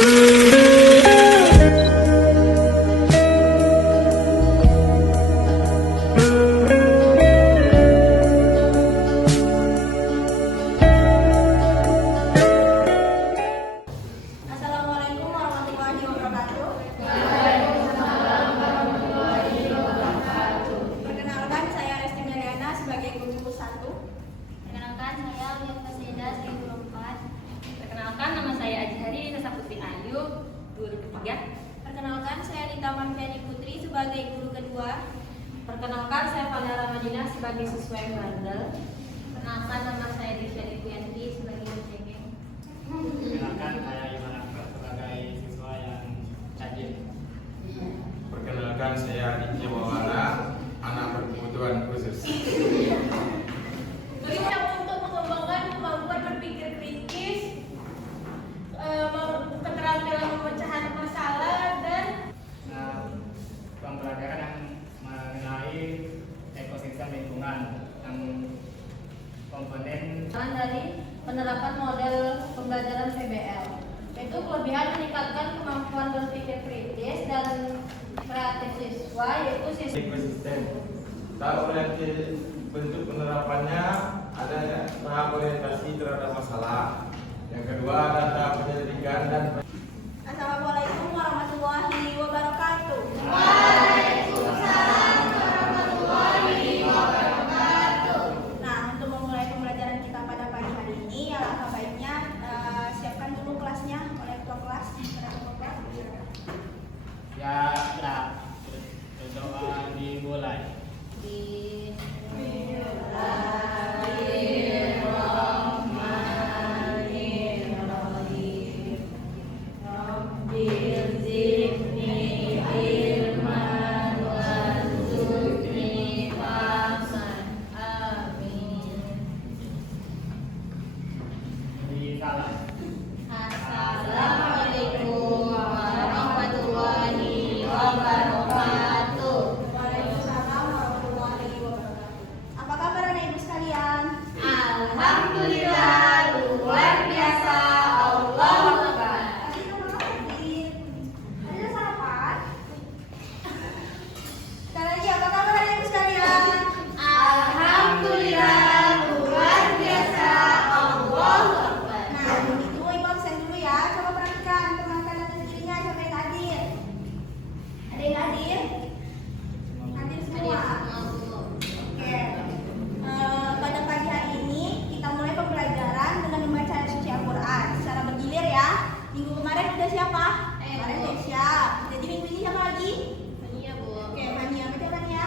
Assalamualaikum warahmatullahi wabarakatuh. Perkenalkan, saya Resti Mariana sebagai guru 1. Perkenalkan, saya Liat Faseda sebagai guru 4. Perkenalkan, nama saya Ajhari Nisa Putri Ayu, guru 3. Perkenalkan, saya Rita Marfiani Putri sebagai guru 2. Perkenalkan, saya Fadala Madinah sebagai siswa yang bandel. Perkenalkan, nama saya Disha Divianti sebagai guru cengeng. Perkenalkan, saya Iman Akbar sebagai siswa yang rajin. Perkenalkan, saya Aditya Maulana, anak berkebutuhan khusus. Tujuan untuk mengembangkan kemampuan berpikir kritis, keterampilan pemecahan masalah, dan Pembelajaran yang mengenai ekosistem lingkungan yang komponen Dari penerapan model pembelajaran PBL, yaitu kelebihan meningkatkan kemampuan berpikir kritis dan kreatif siswa, yaitu siswa Ekosistem. Tak orientasi bentuk penerapannya ada tahap orientasi terhadap masalah. Yang kedua ada tahap penyelidikan dan Assalamualaikum warahmatullahi wabarakatuh. Nah, untuk memulai pembelajaran kita pada pagi hari ini, alangkah baiknya siapkan dulu kelasnya oleh ketua kelas. ya berdoa dimulai. Jadi salah. Assalamualaikum warahmatullahi wabarakatuh. Waalaikumsalam warahmatullahi wabarakatuh. Apa kabar anak ibu sekalian? Alhamdulillah, luar biasa, Allahu Akbar. Tadi kamu ngapain? Ada sarapan? Sekali lagi, apa kabar anak ibu sekalian? Alhamdulillah, luar biasa, Allahu Akbar. Nah, itu ibu absen dulu ya. Coba perhatikan teman kanan dan kirinya siapa yang hadir. Ada yang hadir? Hadir semua. Oke. Pada pagi hari ini kita mulai pembelajaran dengan membaca ayat suci Al-Quran secara bergilir ya. Minggu kemarin udah siapa? Kemarin Desya. Jadi minggu ini siapa lagi? Iya, Bu. Oke, Mania. Baca Mania.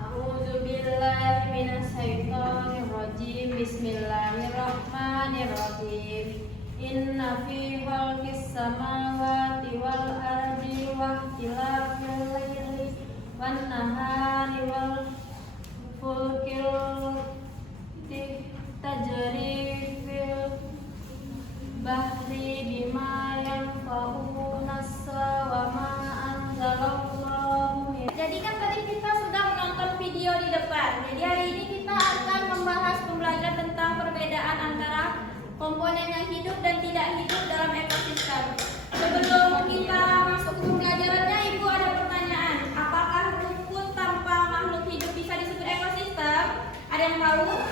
A'udzubillahi minasyaitonirrajim. Bismillahirrahmanirrahim. Inna fi khalqis samawati wal ardi wa ikhtilafil laili wan nahari wal fulkil tajri fil bahri bima yanfa'u nasa wa ma anzalallahu min. Jadi kan tadi kita sudah menonton video di depan. Jadi hari ini kita akan membahas pembelajaran tentang perbedaan antara komponen yang hidup dan tidak hidup dalam ekosistem. Sebelum kita masuk ke pembelajarannya, Ibu ada pertanyaan. Apakah rumput tanpa makhluk hidup bisa disebut ekosistem? Ada yang tahu?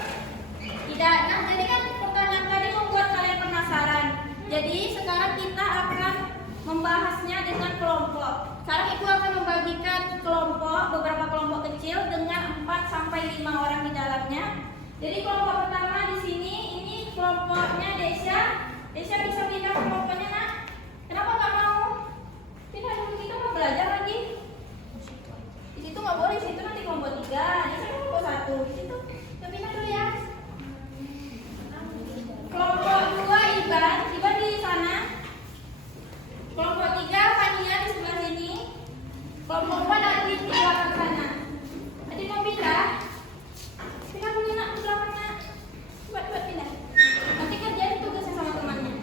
Tidak. Nah, jadi kan pertanyaan tadi membuat kalian penasaran. Jadi sekarang kita akan membahasnya dengan kelompok. Sekarang Ibu akan membagikan kelompok, beberapa kelompok kecil dengan 4 sampai 5 orang di dalamnya. Jadi kelompok pertama di sini, ini kelompoknya Desya. Desya bisa pindah kelompoknya, Nak? Kenapa nggak mau? Pindah dulu, kita mau belajar lagi. Di situ nggak boleh, di situ nanti kelompok 3. Desya kelompok 1. Di situ. Kita pindah dulu ya. Kelompok 2 Iban di sana. Kelompok 3 Fania di sebelah sini. Kelompok 4 Adit di belakang sana. Adit mau pindah? Pindah dulu Nak ke belakang Nak. Coba pindah. Nanti kerjain tugasnya sama temannya.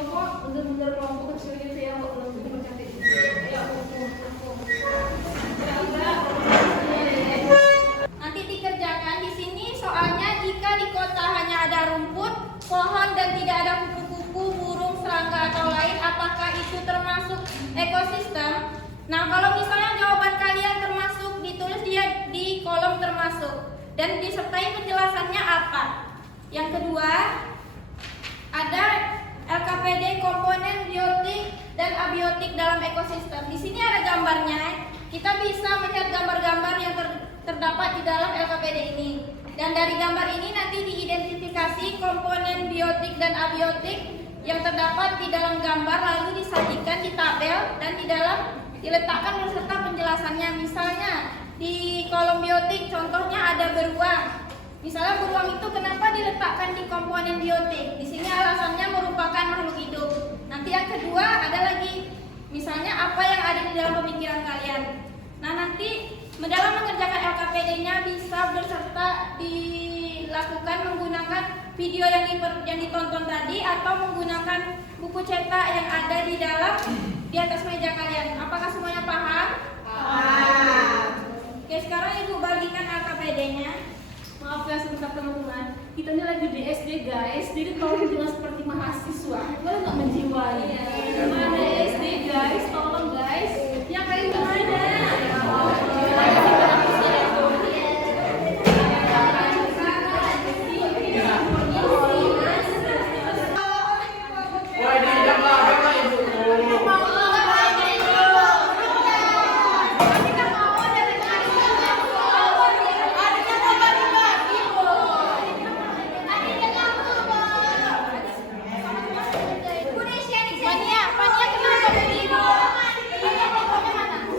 kelompok, mundur kelompok kecil gitu ya, belum cantik. Ayo, Nanti dikerjakan di sini soalnya jika di kota hanya ada rumput, pohon dan tidak ada kupu-kupu, burung, serangga atau lain, apakah itu termasuk ekosistem? Nah, kalau misalnya jawaban kalian termasuk, ditulis dia di kolom termasuk dan disertai penjelasannya apa. Yang kedua, ada LKPD komponen biotik dan abiotik dalam ekosistem. Di sini ada gambarnya. Kita bisa melihat gambar-gambar yang terdapat di dalam LKPD ini. Dan dari gambar ini nanti diidentifikasi komponen biotik dan abiotik yang terdapat di dalam gambar, lalu disajikan di tabel dan di dalam diletakkan beserta penjelasannya. Misalnya di kolom biotik contohnya ada beruang. Misalnya beruang itu kenapa diletakkan di komponen biotik? Di sini alasannya merupakan makhluk hidup. Nanti yang kedua ada lagi, misalnya apa yang ada di dalam pemikiran kalian. Nah, nanti dalam mengerjakan LKPD-nya bisa beserta dilakukan menggunakan video yang ditonton tadi atau menggunakan buku cetak yang ada di atas meja kalian. Apakah semuanya paham? Paham. Oke, sekarang Ibu bagikan LKPD-nya. Maaf ya sebentar teman-teman, kita ini lagi di SD guys, jadi tolong jangan seperti mahasiswa, boleh nggak menjiwai? Mana SD guys, tolong guys, yang lain mana? Fania kenapa begitu?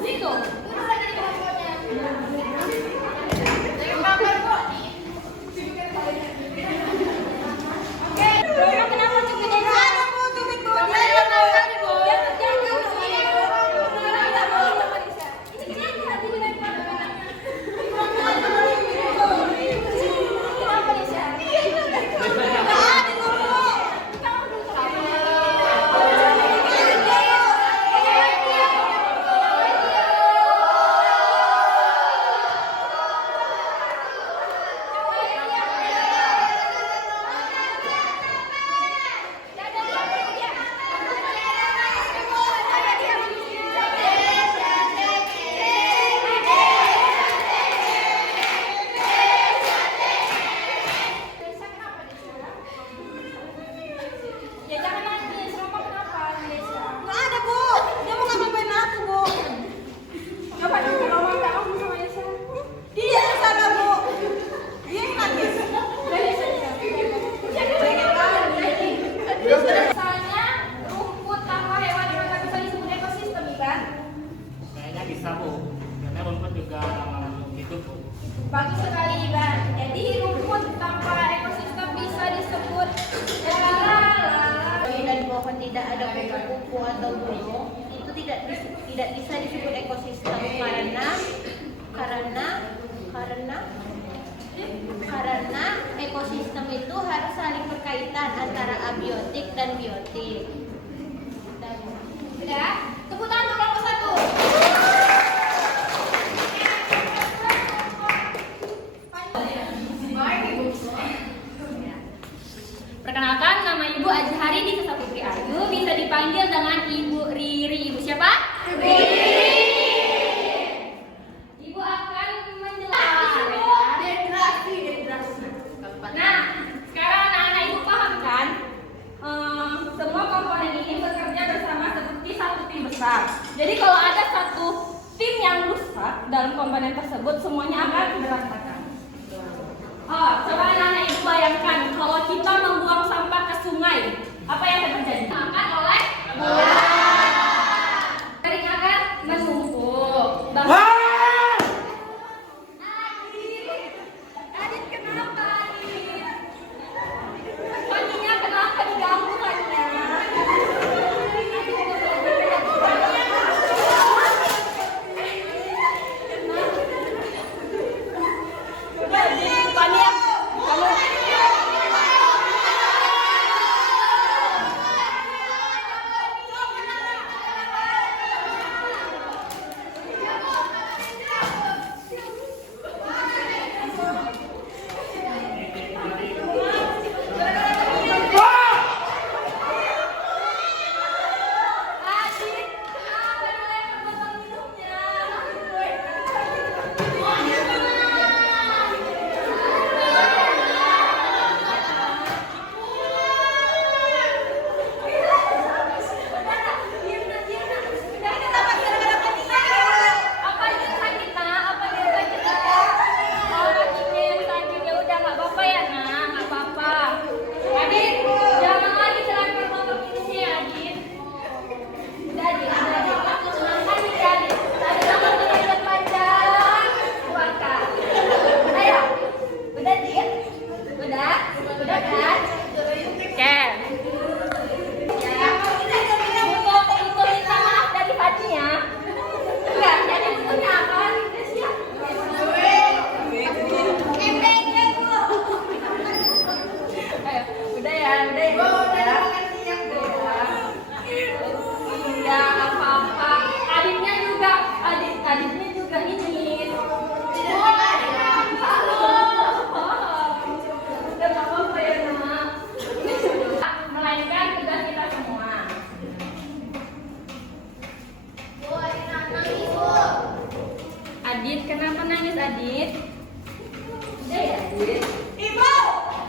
Situ. Bagus sekali Iban. Jadi rumput tanpa ekosistem bisa disebut dan pohon tidak ada kupu-kupu atau burung itu tidak bisa disebut ekosistem karena ekosistem itu harus saling berkaitan antara abiotik dan biotik. Udah, tepuk tangan untuk kelompok satu. Perkenalkan, nama Ibu Azhari Nisa Putri Ayu, bisa dipanggil dengan Ibu Riri. Ibu siapa? Riri. Ibu akan menjelaskan. Nah, sekarang anak-anak Ibu paham kan? Semua komponen ini bekerja bersama seperti satu tim besar. Jadi kalau ada satu tim yang rusak dalam komponen tersebut, semuanya akan berantakan. Coba anak-anak Ibu bayangkan kalau kita membuang sampah ke sungai, apa yang akan terjadi? Akan oleh kering akan menumpuk. Adit kenapa Adit? Fania kenapa diganggu Fania? Fania, kamu Dek. Iya, apa-apa. Adiknya juga ini. Dan apa-apa ya, Nak. Melainkan tugas kita semua. Adit, kenapa nangis, Adit? Udah ya, Adit? Ibu,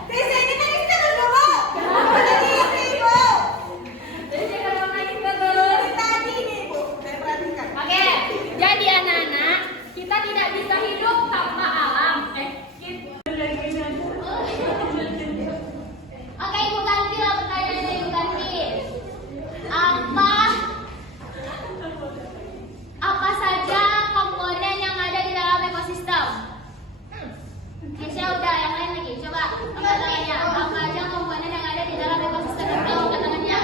di sini nangis terus dulu. Apa tadi Ibu? Jadi jangan nangis terus. Tadi nih Ibu, saya perhatikan. Oke, jadi anak-anak, kita tidak bisa hidup tanpa alam. Oke, Ibu ganti lah pertanyaannya, Ibu ganti. Apa saja komponen yang ada di dalam ekosistem? Kesha udah, yang lain lagi. Coba angkat tangannya. Apa aja komponen yang ada di dalam ekosistem? Coba angkat tangannya.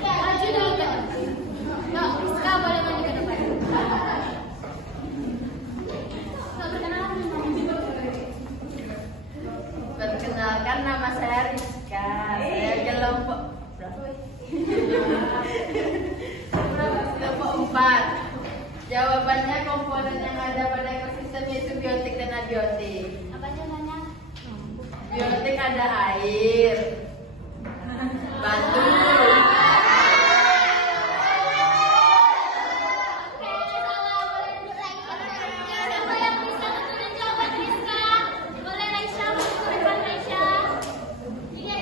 Ya, maju dulu ke depan. Yuk, Rizka boleh maju ke depan. Nggak berkenalan. Perkenalkan, nama saya Rizka. Saya kelompok kelompok 4. Jawabannya komponen yang ada pada ekosistem yaitu biotik dan abiotik. Apa aja banyak? Biotik ada air, batu. Oke, salah. Boleh duduk lagi. Siapa yang bisa tentuin jawaban Rizka? Boleh Raisya, maju ke depan Raisya. Iya,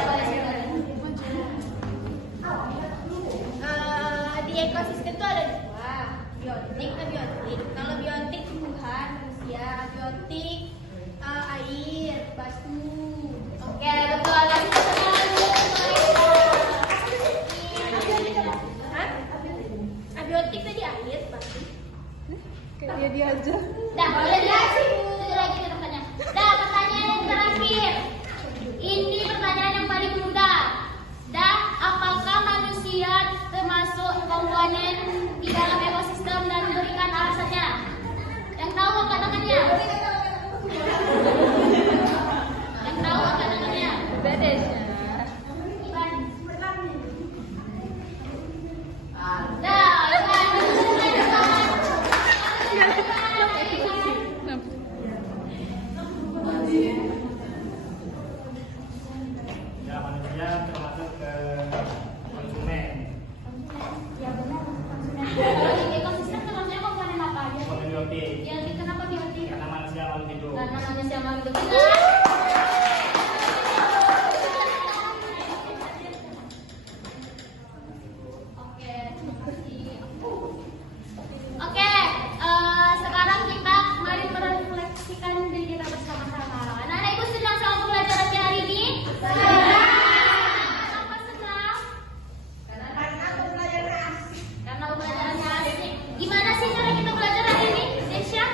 boleh silakan. Di ekosistem itu ada dua, biotik dan abiotik. Kalau biotik tumbuhan, manusia, abiotik air, batu. Oke, betul. Kasih tepuk tangan dulu untuk Raisya. Hah? Abiotik tadi air, batu. Kayak dia aja. Dah, boleh dikasih dulu lagi ke depannya. Dah, pertanyaan yang terakhir. Ini pertanyaan yang paling mudah. Dah, apakah manusia termasuk komponen di dalam ekosistem dan berikan alasannya? Yang tahu angkat tangannya. Yang tahu angkat tangannya. Ivan. Dah, Ivan. Ya, manusia termasuk ke konsumen. Ya benar. Kalau di ekosistem termasuknya komponen apa aja? Komponen biotik. Ya, kenapa biotik? Karena manusia mau hidup. Karena manusia mau hidup. Oke, terima kasih. Oke, sekarang kita mari merefleksikan diri kita bersama-sama. Anak-anak Ibu senang sama pembelajaran hari ini? Kenapa senang? Karena pembelajaran asik. Karena pembelajarannya asik. Gimana sih cara kita belajar hari ini, Desya?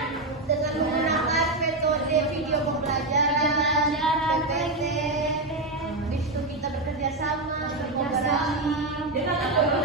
Dengan menggunakan metode video pembelajaran, PPT, habis itu kita bekerja sama, berkolaborasi.